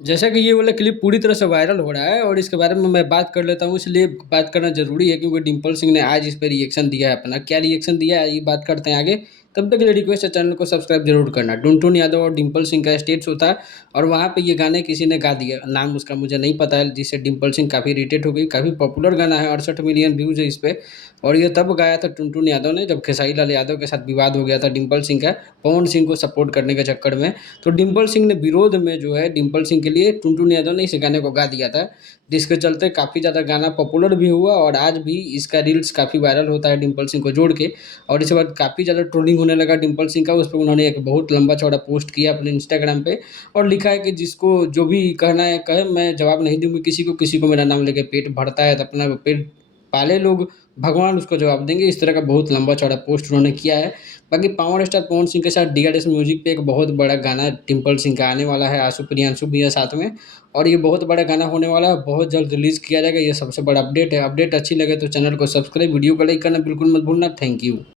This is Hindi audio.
जैसा कि ये वाला क्लिप पूरी तरह से वायरल हो रहा है और इसके बारे में मैं बात कर लेता हूँ, इसलिए बात करना ज़रूरी है क्योंकि डिम्पल सिंह ने आज इस पे रिएक्शन दिया है अपना। क्या रिएक्शन दिया है ये बात करते हैं आगे। तब तक के लिए रिक्वेस्ट है चैनल को सब्सक्राइब जरूर करना। टुनटुन यादव और डिम्पल सिंह का स्टेज होता है और वहाँ पे ये गाने किसी ने गा दिया, नाम उसका मुझे नहीं पता है, जिससे डिम्पल सिंह काफ़ी इरिटेट हो गई। काफ़ी पॉपुलर गाना है, 68 मिलियन व्यूज़ है इस पे। और ये तब गाया था टुनटुन यादव ने जब खेसारी लाल यादव के साथ विवाद हो गया था डिम्पल सिंह का, पवन सिंह को सपोर्ट करने के चक्कर में। तो डिम्पल सिंह ने विरोध में जो है डिम्पल सिंह के लिए टुनटुन यादव ने इस गाने को गा दिया था, जिसके चलते काफ़ी ज़्यादा गाना पॉपुलर भी हुआ और आज भी इसका रील्स काफ़ी वायरल होता है डिम्पल सिंह को जोड़ के। और इसके बाद काफ़ी ज़्यादा ट्रोलिंग होने लगा डिम्पल सिंह का। उस पे उन्होंने एक बहुत लंबा चौड़ा पोस्ट किया अपने इंस्टाग्राम पे और लिखा है कि जिसको जो भी कहना है कहे, मैं जवाब नहीं दूँगी किसी को मेरा नाम लेके पेट भरता है तो अपना पेट पाले लोग, भगवान उसको जवाब देंगे। इस तरह का बहुत लंबा चौड़ा पोस्ट उन्होंने किया है। बाकी पावर स्टार पवन सिंह के साथ डीआरएस म्यूजिक पे एक बहुत बड़ा गाना डिम्पल सिंह का आने वाला है, आशु प्रियांशु भी है साथ में। और ये बहुत बड़ा गाना होने वाला है, बहुत जल्द रिलीज़ किया जाएगा। ये सबसे बड़ा अपडेट है। अपडेट अच्छी लगे तो चैनल को सब्सक्राइब, वीडियो को लाइक करना बिल्कुल मत भूलना। Thank you.